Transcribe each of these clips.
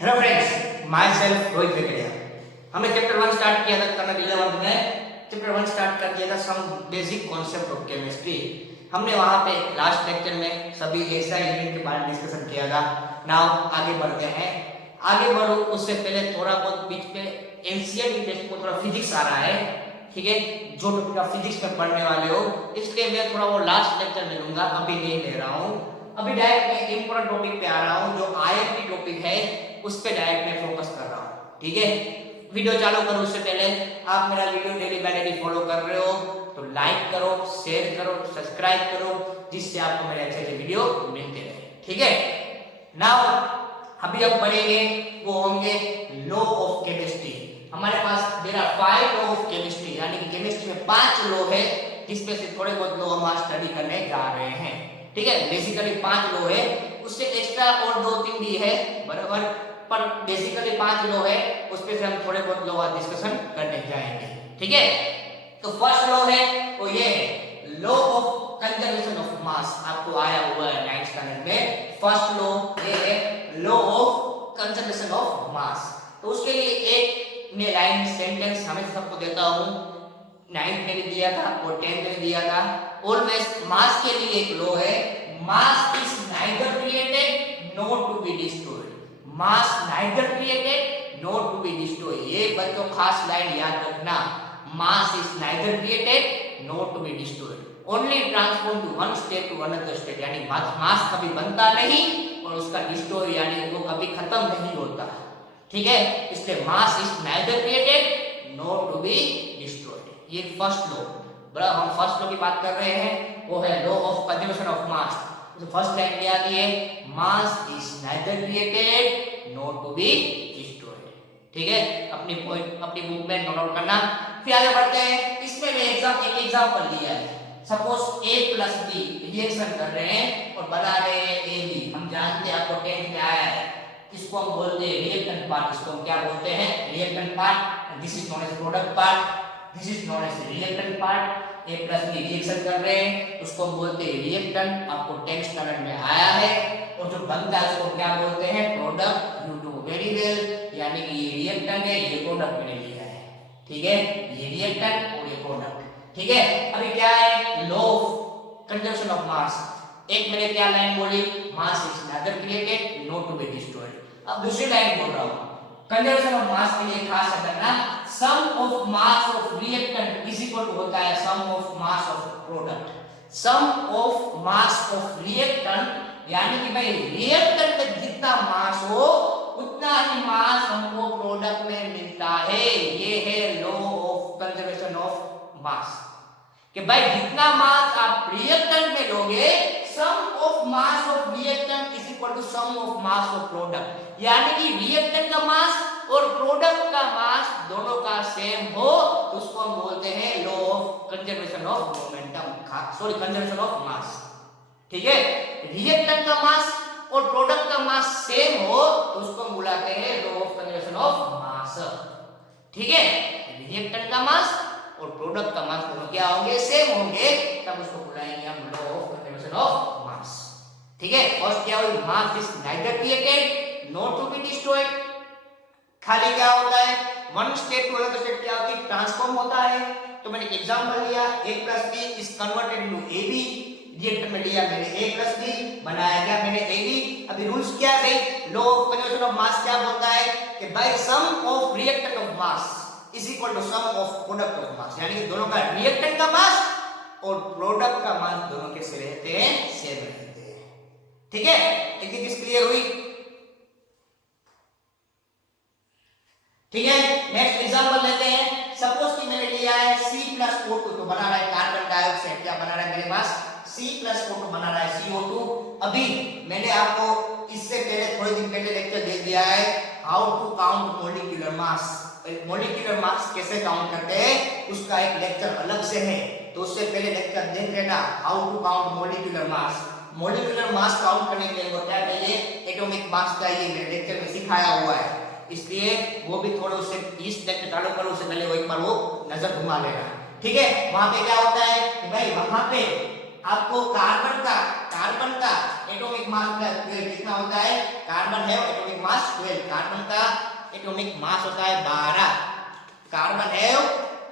Hello friends, my self Rohit Vekadiya. हमने chapter 1 start किया था कन्नड़ 11th में। चैप्टर 1 स्टार्ट कर दिया था some basic concept of chemistry. हमने वहां पे लास्ट लेक्चर में सभी एसआई यूनिट के बारे में डिस्कशन किया था। नाउ आगे बढ़ते हैं। आगे बढ़ो उससे पहले थोड़ा बहुत बीच पे एनसीईआरटी टेस्ट को थोड़ा फिजिक्स आ रहा है, ठीक है, जो टॉपिक आप फिजिक्स में पढ़ने वाले हो, इसलिए मैं थोड़ा वो लास्ट लेक्चर में लूंगा, अभी नहीं ले रहा हूँ। अभी डायरेक्ट मैं इंपॉर्टेंट टॉपिक पे आ रहा हूँ, जो आईएमपी टॉपिक है उस पे डायरेक्ट मैं फोकस कर रहा हूँ, ठीक है। वीडियो चालू करो उससे पहले आप मेरा video daily by daily follow कर रहे हो तो लाइक करो, शेयर करो, सब्सक्राइब करो, जिससे आपको मेरे अच्छे अच्छे वीडियो मिलते रहे, ठीक है। नाउ अभी हम पढ़ेंगे वो होंगे लॉ ऑफ केमिस्ट्री। हमारे पास there are 5 law of chemistry, यानी कि केमिस्ट्री में 5 लॉ है, जिसमें से थोड़े बहुत लॉ हम आज स्टडी करने जा रहे हैं, ठीक है। बेसिकली 5 लॉ है, उससे एक्स्ट्रा और 2-3 भी है, बराबर, पर बेसिकली 5 लॉ है, उस पे से हम थोड़े बहुत लॉ आज डिस्कशन करने जाएंगे, ठीक है। तो फर्स्ट लॉ है वो ये है लॉ ऑफ कंजर्वेशन ऑफ मास। आपको आया हुआ है 9th स्टैंडर्ड में। फर्स्ट लॉ ये है law of conservation of mass. तो उसके लिए एक मैं लाइन सेंटेंस हमेशा सबको देता हूं, 9th में भी दिया था और 10th में भी दिया था। ऑलवेज मास के लिए एक लॉ है, mass is neither created not to be destroyed. Mass neither created not to be destroyed. ये बच्चों खास लाइन याद रखना, mass is neither created not to be destroyed, only transform to one state to another state. यानी mass कभी बनता नहीं और उसका डिस्ट्रॉय यानी वो कभी खत्म नहीं होता, ठीक है। इसलिए mass is neither created not to be destroyed. ये फर्स्ट लॉ, बड़ा हम फर्स्ट लॉ की बात कर रहे हैं, वो है law of conservation of mass. तो फर्स्ट लाइन क्या आती है, mass is neither created not to be destroyed, ठीक है। अपनी पॉइंट अपनी बुक में नोट आउट करना। फिर आगे बढ़ते हैं। इसमें मैं एक एग्जांपल लिया है। सपोज a + b रिएक्शन कर रहे हैं और बना रहे हैं ab। हम जानते हैं, आपको 10th में आया है, इसको हम बोलते हैं रिएक्टेंट पार्ट। इसको हम क्या बोलते हैं, reactant part. This is known as product part, this is known as reactant part. a + b reaction कर रहे हैं, उसको हम बोलते हैं रिएक्टेंट। आपको 10th स्टैंडर्ड में आया है। और जो बनता है उसको क्या बोलते हैं, product. You do very well, यानी कि ये रिएक्टेंट है, ये प्रोडक्ट मैंने लिया है, ठीक है। ये रिएक्टेंट और ये प्रोडक्ट, ठीक है। अभी क्या है, law of conservation of mass. एक मैंने क्या लाइन बोली, mass is neither created not to be destroyed. अब दूसरी लाइन बोल रहा हूं, कंजर्वेशन ऑफ मास के लिए खास याद रखना, sum of mass of reactant is equal to होता है sum of mass of product. Sum of mass of reactant, यानी कि भाई रिएक्टेंट में जितना मास हो उतना ही मास हमको प्रोडक्ट में मिलता है। ये है law of conservation of mass, कि भाई जितना मास आप रिएक्टेंट में लोगे, sum of mass of reactant is equal to sum of mass of product. यानी कि रिएक्टेंट का मास और प्रोडक्ट का मास दोनों का सेम हो तो उसको हम बोलते हैं law of conservation of momentum, sorry conservation of mass, ठीक है। रिएक्टेंट का मास और प्रोडक्ट का मास सेम हो तो उसको हम बुलाते हैं law of conservation of mass, ठीक है। रिएक्टेंट का मास और प्रोडक्ट का मास दोनों क्या होंगे, सेम होंगे, तब उसको बुलाएंगे हम law of conservation of mass, ठीक है। फर्स्ट क्या हुई, mass is neither created not to be destroyed. खाली क्या होता है, one state to another state क्या होती है, ट्रांसफॉर्म होता है। तो मैंने एग्जांपल लिया, a + b is converted into ab। Reactor में लिया मैंने a + b, बनाया क्या मैंने ab। अभी रूल्स क्या है, law of conservation of mass क्या बोलता है कि by sum of reactant of mass is equal to sum of product of mass. यानी कि दोनों का रिएक्टेंट का मास और प्रोडक्ट का मास दोनों कैसे रहते हैं, सेम रहते हैं, ठीक है। एक चीज क्लियर हुई, ठीक है। नेक्स्ट एग्जांपल लेते हैं। सपोज कि मैंने लिया है C + O2, तो बना रहा है कार्बन डाइऑक्साइड। क्या बना रहा है मेरे पास, C + O2 बना रहा है, CO2। अभी मैंने आपको इससे पहले थोड़े दिन पहले लेक्चर दे दिया है, how to count molecular mass. Molecular mass कैसे काउंट करते हैं उसका एक लेक्चर अलग से है, तो उससे पहले लेक्चर देख लेना, how to count molecular mass. Molecular mass count करने के लिए वो क्या चाहिए, एटॉमिक मास चाहिए, मेरे लेक्चर में सिखाया हुआ है, इसलिए वो भी थोड़ा उससे इस लेक्चर चालू करो उससे पहले वो एक बार वो नजर घुमा लेना, ठीक है। वहां पे क्या होता है कि भाई वहां पे आपको कार्बन का एटॉमिक मास होता है 12। कितना होता है? कार्बन है एटॉमिक मास 12, कार्बन का एटॉमिक मास होता है 12, कार्बन है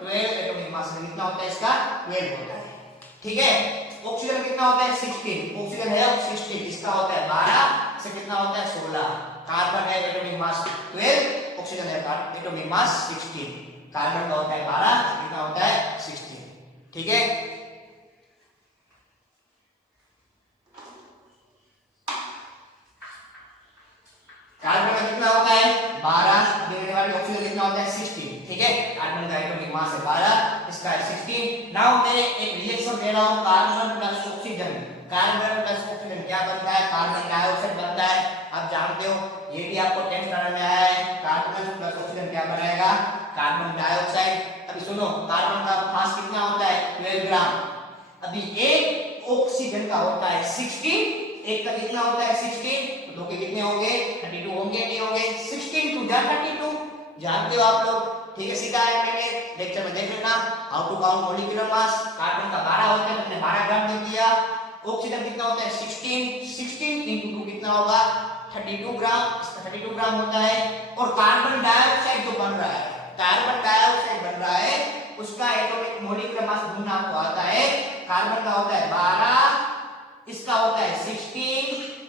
12 एटॉमिक मास कितना होता है इसका? 12 होता है। ठीक है, ऑक्सीजन कितना होता है? 16, ऑक्सीजन है 16, इसका होता है 12, इससे कितना होता है? 16। कार्बन है एटॉमिक मास 12, ऑक्सीजन है एटॉमिक मास 16, कार्बन का होता है 12, कितना होता है? 16। ठीक है, कार्बन का कितना होता है? 12, देखने वाले ऑक्सीजन कितना होता है? 16। ठीक है, कार्बन का एटॉमिक मास है 12, इसका है 16। नाउ मैं एक रिएक्शन दे रहा हूं, carbon plus oxygen, carbon plus oxygen क्या बनता है? कार्बन डाइऑक्साइड बनता है। आप जानते हो, ये भी आपको 10th स्टैंडर्ड में आया है, कार्बन प्लस ऑक्सीजन क्या बनाएगा? Carbon dioxide. अभी सुनो, कार्बन का मास कितना होता है? 12 ग्राम। अभी एक ऑक्सीजन का होता है 16, एक का कितना होता है? 16, दो के कितने होंगे? 32 होंगे, नहीं होंगे? 16 टू जा 32, जानते हो आप लोग। ठीक है, सीखा है मैंने, लेक्चर में देख लेना, how to count molecular mass. Carbon का 12 होता है, मैंने 12 ग्राम दे दिया। ऑक्सीजन कितना होता है? 16 into 2 कितना होगा? 32 ग्राम, इसका 32 ग्राम होता है। और कार्बन डाइऑक्साइड जो बन रहा है, कार्बन डाइऑक्साइड बन रहा है, उसका एटॉमिक मॉलिक्यूलर मास ढूंढना आपको आता है। कार्बन का होता है 12, इसका होता है 16,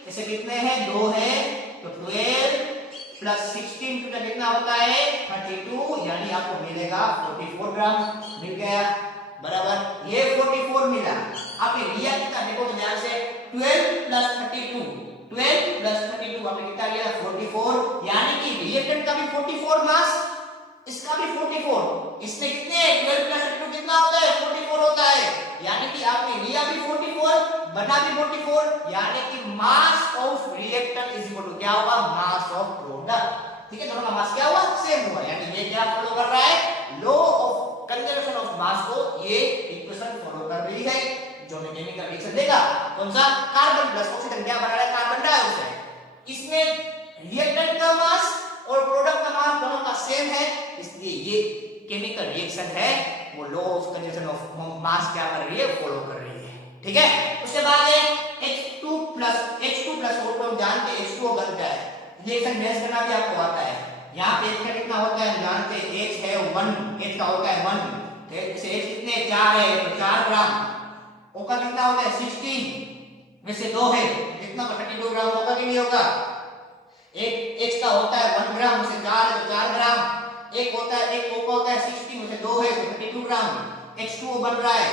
इसे कितने हैं? 2 है, तो 12 प्लस 16 टू कितना होता है? 32, यानी आपको मिलेगा 44 ग्राम। मिल गया, बराबर, ये 44 मिला। आपने लिया कितना? देखो तो ध्यान से, 12 प्लस 32, 12 प्लस 32 आपने कितना लिया? 44, यानी कि रिएक्टेंट का भी 44 मास, इसका भी 44, इसमें कितने? 12 प्लस 32 कितना होता है? 44 होता है, यानी कि आपने लिया भी 44, बना भी 44, यानी कि mass of reactant is equal to क्या होगा? Mass of product. ठीक है, दोनों का मास क्या हुआ? सेम हुआ, यानी ये क्या फॉलो कर रहा है? लॉ ऑफ कंजर्वेशन ऑफ मास को ये इक्वेशन फॉलो कर रही है, जो मैं केमिकल रिएक्शन देगा। कौन सा? कार्बन प्लस ऑक्सीजन क्या बना रहा है? Carbon dioxide. इसमें रिएक्टेंट का मास और प्रोडक्ट का मास दोनों का सेम है, इसलिए ये केमिकल रिएक्शन है, वो law of conservation of mass क्या कर रही है? फॉलो कर रही है। ठीक है, उसके बाद है H2 प्लस O2, हम जानते हैं H2O बनता है, रिएक्शन बेस करना भी आपको आता है। यहाँ पे H का कितना होता है? हम जानते हैं H है 1, H का होता है 1, जैसे H कितने? 4 है, तो 4 ग्राम। O का कितना होता है? 16, वैसे 2 है, कितना? 32 ग्राम होगा कि नहीं होगा? एक H का होता है 1 ग्राम, वैसे 4 है तो 4 ग्राम। एक होता है, एक O का होता है 16, वैसे 2 है तो 32 ग्राम। H2O बन रहा है,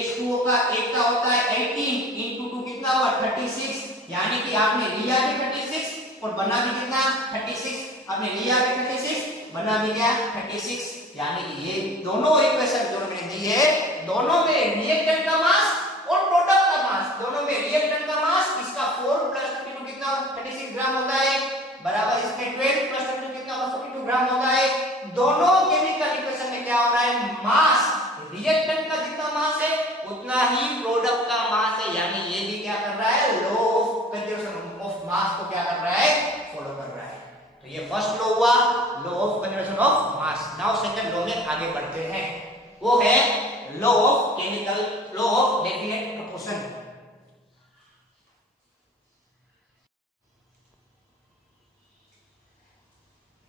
H2O का एक का होता है 18 into 2 कितना हुआ? 36, यानी कि आपने लिया भी 36 और बना भी कितना? 36, आपने लिया भी 36, बना भी क्या? 36, यानी कि ये दोनों इक्वेशन जो मैंने दी है, दोनों में रिएक्टेंट का मास और प्रोडक्ट का मास, दोनों में रिएक्टेंट का मास, इसका 4 प्लस 32 कितना? 36 ग्राम होता है, बराबर इसमें 12 प्लस 32 कितना होगा? 42 ग्राम होता है। दोनों केमिकल इक्वेशन में क्या हो रहा है? मास, रिएक्टेंट का जितना मास है उतना ही प्रोडक्ट का मास है, यानी ये भी क्या कर रहा है? लॉ ऑफ कंजर्वेशन ऑफ मास को क्या कर रहा है? फॉलो कर रहा है। तो ये फर्स्ट लॉ हुआ, law of conservation of mass. Now second law में आगे बढ़ते हैं, वो है law of chemical, law of definite proportion.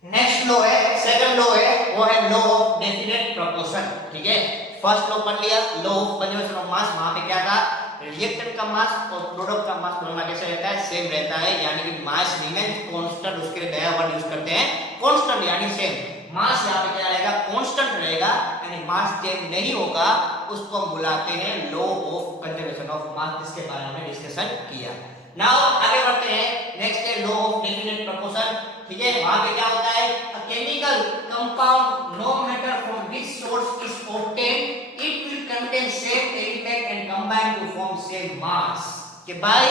Next law है, सेकंड लॉ है, वो है लॉ ऑफ डेफिनेट प्रोपोर्शन। ठीक है, फर्स्ट लॉ पढ़ लिया, लॉ ऑफ कंजर्वेशन ऑफ मास, वहां पे क्या था? रिएक्टेंट का मास और प्रोडक्ट का मास दोनों का कैसे रहता है? सेम रहता है, यानी कि मास रिमेन कांस्टेंट, उसके लिए नया वर्ड यूज करते हैं कांस्टेंट, यानी सेम। मास यहाँ पे क्या रहेगा? कांस्टेंट रहेगा, यानी मास चेंज नहीं होगा, उसको हम बुलाते हैं लॉ ऑफ कंजर्वेशन ऑफ मास, जिसके बारे में डिस्कशन किया। नाउ आगे बढ़ते हैं, नेक्स्ट है लॉ ऑफ डेफिनेट प्रोपोर्शन। ठीक है, वहां पे क्या होता है? A chemical compound no matter from which source is obtained, it will contain same element and combine to form same mass. कि भाई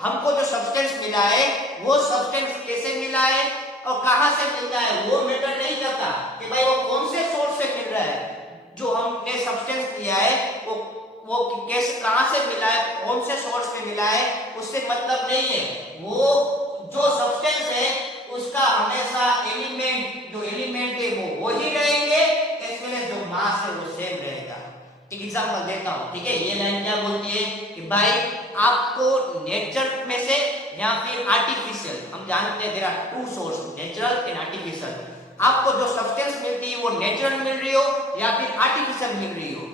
हमको जो सब्सटेंस मिला है, वो सब्सटेंस कैसे मिला है और कहां से मिलता है वो मैटर नहीं करता, कि भाई वो कौन से सोर्स से मिल रहा है। जो हमने सब्सटेंस लिया है वो कैसे, कहां से मिला है, कौन से सोर्स में मिला है, उससे मतलब नहीं है। वो जो सब्सटेंस है उसका हमेशा एलिमेंट, जो एलिमेंट है वो वही रहेंगे, एज वेल एज जो मास है वो सेम रहेगा। एक एग्जांपल देता हूं, ठीक है। ये लाइन क्या बोलती है कि भाई आपको नेचर फिर आर्टिफिशियल, हम जानते हैं there are two source, natural and artificial. आपको जो सब्सटेंस मिलती है वो नेचुरल मिल रही हो या फिर आर्टिफिशियल मिल रही हो,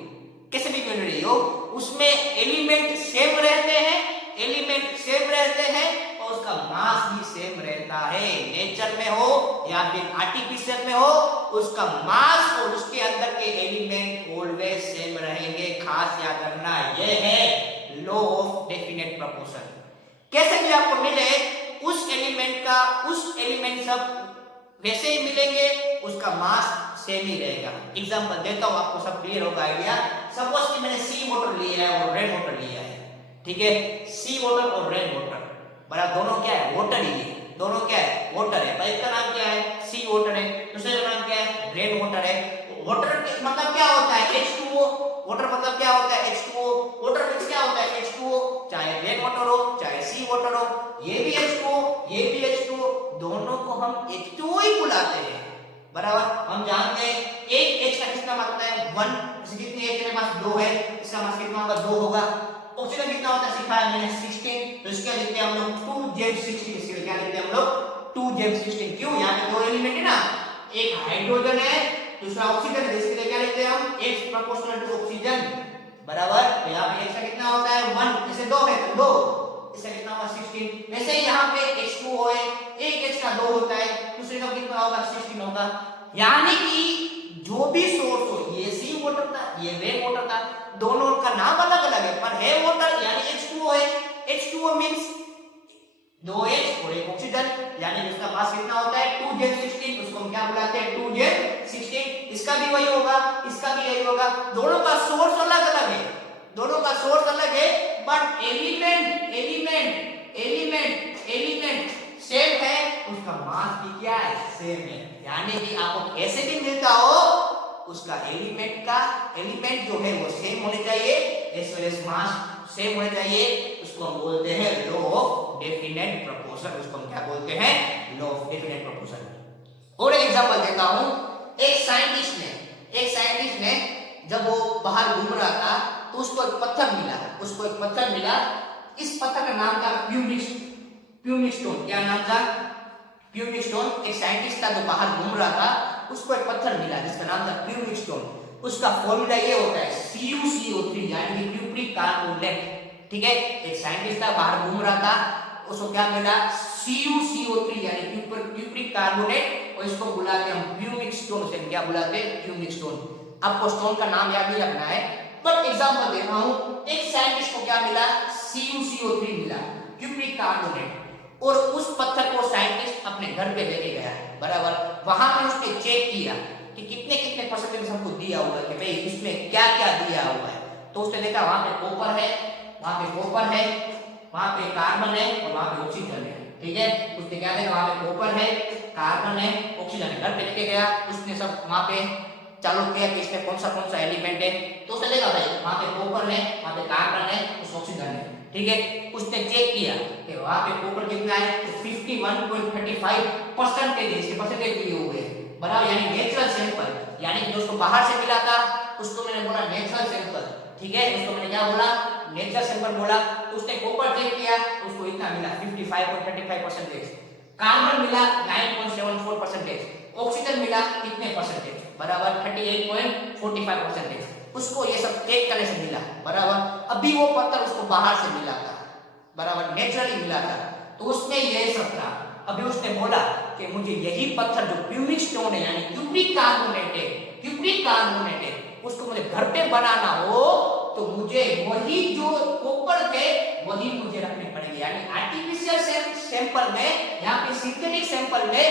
कैसे भी मिल रही हो, उसमें एलिमेंट सेम रहते हैं, एलिमेंट सेम रहते हैं और उसका मास भी सेम रहता है। नेचर में हो या फिर आर्टिफिशियल में हो, उसका मास और उसके अंदर के एलिमेंट ऑलवेज सेम रहेंगे। खास याद रखना, यह है लॉ ऑफ डेफिनेट प्रोपोर्शन। कैसे भी आपको मिले उस एलिमेंट का उस एलिमेंट सब वैसे ही मिलेंगे, उसका मास सेम ही रहेगा। एग्जांपल देता हूं, आपको सब क्लियर होगा आइडिया। सपोज कि मैंने सी वाटर लिया है और रेन वाटर लिया है, ठीक है, सी वाटर और रेन वाटर, बराबर दोनों क्या है, वाटर ही है, दोनों क्या है, वाटर है। भाई का नाम क्या है, सी वाटर है, दूसरे का नाम क्या है, रेन वाटर है। वाटर मतलब क्या होता है, H2O, वाटर मतलब क्या होता है, H2O, वाटर मींस क्या होता है, H2O, चाहे रेन वाटर हो चाहे सी वाटर हो, ये भी H2O ये भी H2O, दोनों को हम H2O ही बुलाते हैं, बराबर। हम जानते हैं एक H का कितना मास होता है, 1, इसे कितनी H के पास 2 है, इसका मास कितना होगा, 2 होगा। ऑक्सीजन कितना होता है सिखाया मैंने, 16, तो इसका लिखते हैं हम लोग 2Z16, इसके क्या लिखते हैं हम लोग 2Z16, क्यों, यहाँ पे दो एलिमेंट है ना, एक हाइड्रोजन है दूसरा ऑक्सीजन है, इसके लिए क्या लिखते हैं हम X प्रोपोर्शनल टू ऑक्सीजन, बराबर। तो यहाँ पे X का कितना होता है 1, इसे 2 है तो 2, इसका कितना होगा 16। वैसे ही यहाँ पे H2O है, एक H का 2 होता है, दूसरे का कितना होगा 16 होगा। यानी कि जो भी सोर्स हो, ये सी वाटर था ये रेन वाटर था, दोनों का नाम अलग अलग है पर है वाटर, यानी H2O है। H2O मींस 2H और एक ऑक्सीजन, यानी जिसका मास कितना होता है 2Z16, उसको हम क्या बुलाते हैं 2Z16। इसका भी वही होगा, इसका भी यही होगा, दोनों का सोर्स अलग अलग है, दोनों का सोर्स अलग है, but element element element element same है, उसका मास भी क्या है, सेम है। यानी कि आपको ऐसे भी मिलता हो, उसका एलिमेंट जो है वो सेम होने चाहिए, as well as mass same होने चाहिए, उसको हम बोलते हैं लॉ ऑफ डेफिनेट प्रोपोर्शन। उसको हम क्या बोलते हैं, लॉ ऑफ डेफिनेट प्रोपोर्शन। और एक एग्जांपल देता हूं, एक साइंटिस्ट ने जब वो बाहर घूम रहा था तो उसको एक पत्थर मिला, इस पत्थर का नाम था प्यूमिक स्टोन। क्या नाम था, प्यूमिक स्टोन। एक साइंटिस्ट था जो बाहर घूम रहा था, उसको एक पत्थर मिला जिसका नाम था प्यूमिक स्टोन। उसका फॉर्मूला ये होता है CuCO3, यानी कि क्यूप्रिक कार्बोनेट, ठीक है। एक साइंटिस्ट था बाहर घूम रहा था, उसको क्या मिला CuCO3 यानी क्यूप्रिक कार्बोनेट, और इसको बुलाते हैं हम प्यूमिक स्टोन, से क्या बुलाते हैं प्यूमिक स्टोन। आपको स्टोन का नाम याद नहीं रखना है, बट एग्जांपल दे रहा हूं, एक साइंटिस्ट को क्या मिला CuCO3 मिला, क्यूप्रिक कार्बोनेट, और उस पत्थर को साइंटिस्ट अपने घर पे लेके गया, बराबर। वहां पे उसने चेक किया कि कितने कितने परसेंटेज हमको दिया हुआ है, कि भाई इसमें क्या क्या दिया हुआ है। तो उसने देखा वहां पे कॉपर है, वहां पे कार्बन है और वहां पे ऑक्सीजन है, ठीक है। उसने क्या देखा, वहां पे कॉपर है, कार्बन है, ऑक्सीजन है। घर पे लेके गया, उसने सब वहां पे चालू किया कि इसमें कौन सा एलिमेंट है, तो उसने देखा भाई वहां पे कॉपर है, वहां पे कार्बन है, उस ऑक्सीजन है, ठीक है। उसने चेक किया कि वहां पे कॉपर कितना है, तो 51.35% इसके परसेंटेज दिए हुए हैं, बराबर। यानी नेचुरल सैंपल, यानी जो उसको बाहर से मिला था उसको मैंने बोला नेचुरल सैंपल, ठीक है। उसको मैंने क्या बोला, नेचुरल सैंपल बोला। तो उसने कॉपर चेक किया, उसको इतना मिला 55.35%, कार्बन मिला 9.74%, ऑक्सीजन मिला कितने परसेंटेज, बराबर 38.45%। उसको ये सब चेक करने से मिला, बराबर। अभी वो पत्थर उसको बाहर से मिला था, बराबर, नेचुरली मिला था, तो उसमें ये सब था। अभी उसने बोला कि मुझे यही पत्थर जो प्यूमिक स्टोन है यानी क्यूप्रिक कार्बोनेट है, उसको मुझे घर पे बनाना हो तो मुझे वही जो कॉपर थे वही मुझे रखने पड़ेंगे। यानी आर्टिफिशियल सैंपल में, यहाँ पे सिंथेटिक सैंपल में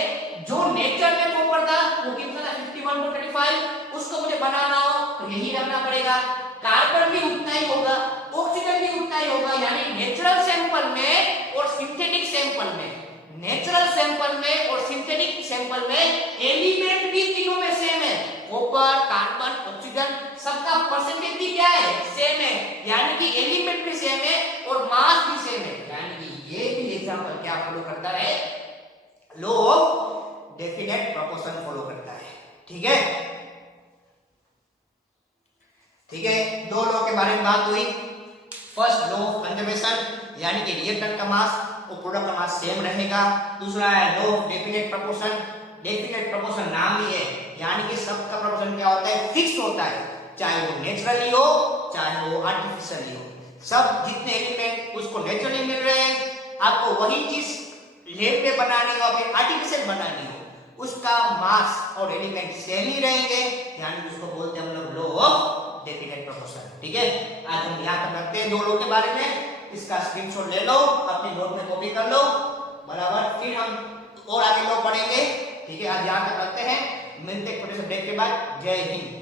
जो नेचर में कॉपर था वो कितना था 51.35, उसको मुझे बनाना हो तो यही रखना पड़ेगा। कार्बन भी उतना ही होगा, ऑक्सीजन भी उतना ही होगा। यानी नेचुरल सैंपल में और सिंथेटिक सैंपल में, नेचुरल सैंपल में और सिंथेटिक सैंपल में एलिमेंट भी तीनों में सेम है, कॉपर, कार्बन, ऑक्सीजन, सबका परसेंटेज भी क्या है, सेम है। यानी कि एलिमेंट भी सेम है और मास भी सेम है। यानी कि ये भी एग्जांपल क्या फॉलो करता है, law of definite proportion follow करता है, ठीक है। ठीक है, दो लॉ के बारे में बात हुई। फर्स्ट लॉ ऑफ कंजर्वेशन, यानी कि रिएक्टेंट का मास, वो प्रोडक्ट का मास सेम रहेगा। दूसरा है लो डेफिनेट प्रोपोर्शन। डेफिनेट प्रोपोर्शन नाम ही है, यानी कि सबका प्रोपोर्शन क्या होता है, फिक्स होता है, चाहे वो नेचुरली हो चाहे वो आर्टिफिशियली हो। सब जितने एलिमेंट उसको नेचुरली मिल रहे हैं, आपको वही चीज लैब में बनानी हो फिर आर्टिफिशियल बनानी हो, उसका मास और एलिमेंट सेम ही रहेंगे, यानी उसको बोलते हैं हम लोग लो ऑफ डेफिनेट प्रोपोर्शन। ठीक है, आज हम यहाँ तक रखते हैं दो लो के बारे में। इसका स्क्रीनशॉट ले लो, अपनी नोट में कॉपी कर लो, बराबर। फिर हम और आगे लो पढ़ेंगे। ठीक है, आज यहाँ तक रखते हैं, मिलते हैं छोटे से ब्रेक के बाद। जय हिंद।